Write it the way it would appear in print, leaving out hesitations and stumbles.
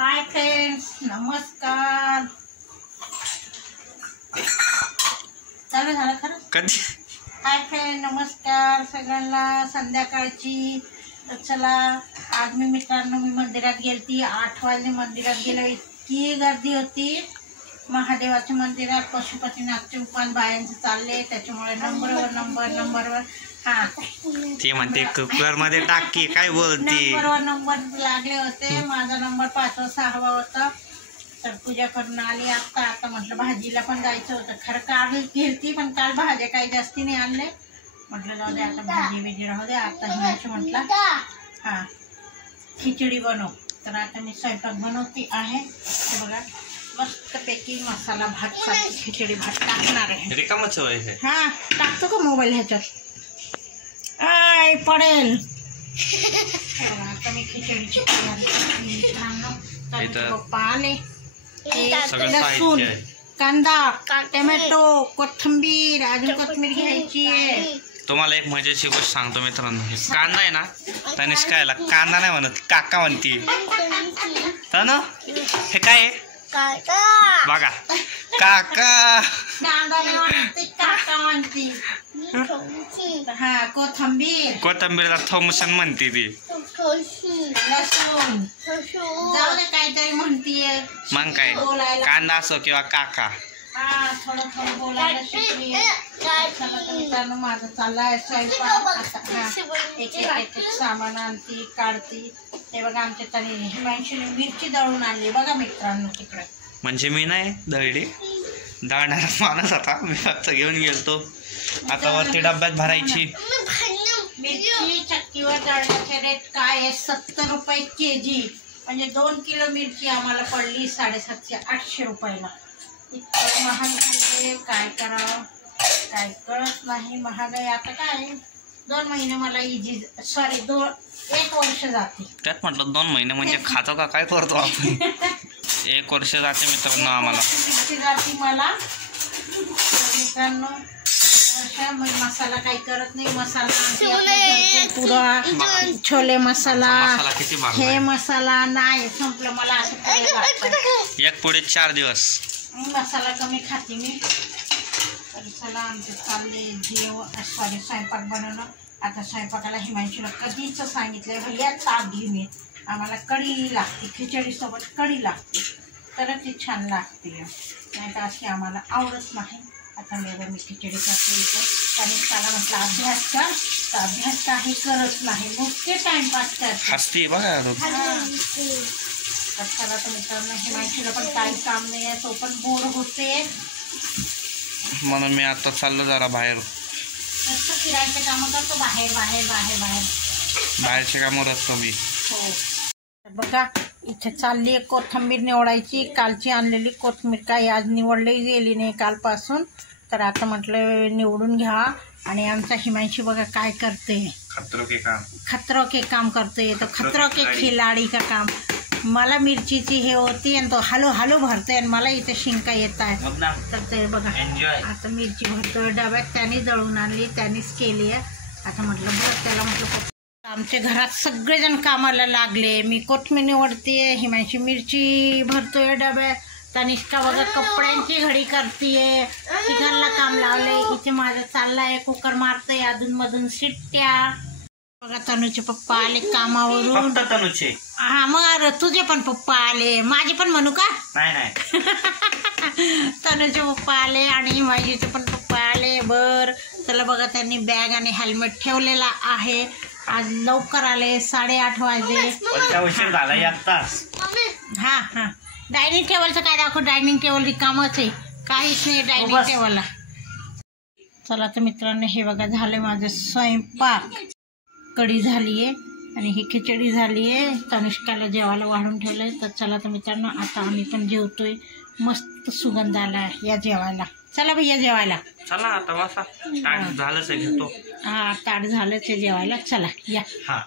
Hi friends, नमस्कार. चालू झालं खरं कधी? हाय फ्रेंड, नमस्कार सगळ्यांना. संध्याकाळची चला आज मित्रांनो मी मंदिरात गेलती. 8 वाजले मंदिरात गेलो. इतकी गर्दी होती महादेवाच्या मंदिरात. पशुपतीनाथचे उपान बायांचे चालले, त्याच्यामुळे नंबरवर हा ती म्हणते कुकर मध्ये टाकी. काय बोलती? नंबर लागले होते. माझा नंबर 5वा 6वा होता. तर पूजा करून आली. आता म्हटलं भाजीला पण जायचं होतं. खरं काल गेलती पण काल भाज्या काही जास्ती नाही आणले. म्हटलं जाऊ दे आता भाजी बिजी राहू दे. आता हिमांशू म्हटलं हा खिचडी बनव. तर आता मी स्वयंपाक बनवते आहे. ते बघा मस्तपैकी मसाला भात खिचडी भात टाकणार आहे. रिकामच आहे. हा टाकतो का मोबाईल ह्याच्यात? आय पडेल. आता मी खिचडीची तयारी करते. पप्पा आले. लसूण, कांदा, टोमॅटो, कोथिंबीर, अजून कोथिंबीर घ्यायची आहे. तुम्हाला एक मजेची गोष्ट सांगतो मित्रांनो. कांदा आहे ना, तनिष्काला कांदा नाही म्हणत काका म्हणती. ना हे काय आहे बघा? काका काका म्हणती. हा कोथिंबीरला थोमसन म्हणते ती. लसूण जाऊ दे काहीतरी म्हणतीये. मग काय कांदा असो किंवा काका. हा थोडं बोलायला शिकली. मित्रांनो माझं चाललाय स्वयंपाक. एक सामान आणती काढती. ते बघा आमच्या तरी हिमांशूने मिरची दळून आणली बघा मित्रांनो तिकडे. म्हणजे मी नाही दळली, दळणारा माणूस आता. मी फक्त घेऊन गेलतो. आता वरती डब्यात भरायची. मिरची चक्कीवर दळण्याचे रेट काय आहे? 70 रुपये केजी. म्हणजे 2 किलो मिरची आम्हाला पडली 750-800 रुपयाला. इतकं महाग झाले. काय करावं काय कळत नाही. महागाई आता काय 2 महिने मला इजी सॉरी 1 वर्ष जाते. त्यात म्हटलं 2 महिने म्हणजे खातो का काय करतो आपण? 1 वर्ष जाते मित्रांनो आम्हाला. मिरची जाते मला मित्रांनो. मसाला काही करत नाही. मसाला पुरा छोले मसाला हे मसाला नाही संपलं मला. असं एक पुढे 4 दिवस मसाला कमी खाते मी. तर चला आमचे चालले स्वयंपाक बनवणं. आता स्वयंपाकाला हिमांशूला कधीच सांगितलं भैया ताप घेऊन ये. आम्हाला कढी लागते. खिचडीसोबत कढी लागते तरच ती छान लागते. नाही तर अशी आम्हाला आवडत नाही. आता मी खिचडी करते. त्याने त्याला म्हटलं अभ्यास कर, तर अभ्यास काही करत नाही. नुसते टाइमपास करते. बघा. तर चला तर मित्रांनो हिमांशूला पण काही काम नाही आहे. तो पण बोर होते म्हणून मी आता चाललो जरा बाहेर. नुसतं फिरायचे कामं करतो. बाहेर बाहेरचे कामं रचतो मी. हो बघा इथे चालली आहे कोथिंबीर निवडायची. कालची आणलेली कोथिंबीर काही आज निवडली गेली नाही कालपासून. तर आता म्हटलं निवडून घ्या. आणि आमचा हिमांशी बघा काय करते. खतरो के काम करते. तो खतरो के खिलाडी का काम. मला मिरचीची हे होती आणि तो हलो भरते आणि मला इथे शिंका येत आहे. तर ते बघा आता मिरची भरतोय डब्यात. त्याने दळून आणली, त्यानेच केली आहे. आता म्हटलं बरं त्याला म्हटलं आमच्या घरात सगळेजण कामाला लागले. मी कोथिंबीर निवडते, हिमांशी मिरची भरतोय डब्यात, तनिष्का बघा कपड्यांची घडी करतीये. तिघांना काम लावले. इथे माझं चाललाय कुकर मारतोय अधूनमधून शिट्ट्या. बघा तनुचे पप्पा आले कामावरून. तनुचे हा मग तुझे पण पप्पा आले. माझे पण म्हणू का? नाही तनुचे पप्पा आले आणि हिमांशीचे पण पप्पा आले. बर चला बघा त्यांनी बॅग आणि हेल्मेट ठेवलेला आहे. आज लवकर आले. 8:30 वाजले. उशीर झाला एक तास. हा डायनिंग टेबलचं काय दाखव? डायनिंग टेबल रिकामच आहे. काहीच नाही डायनिंग टेबलला. चला तर मित्रांनो हे बघा झालं माझं स्वयंपाक. कढी झाली आहे आणि ही खिचडी झाली आहे. तनिष्काला जेवायला वाढून ठेवलं आहे. तर चला तर मित्रांनो आता आम्ही पण जेवतोय. मस्त सुगंध आला या जेवायला. चला भैया जेवायला. चला आता बसा. ताट झालंच आहे घेतो. हा ताट झालंच आहे जेवायला. चला या. हा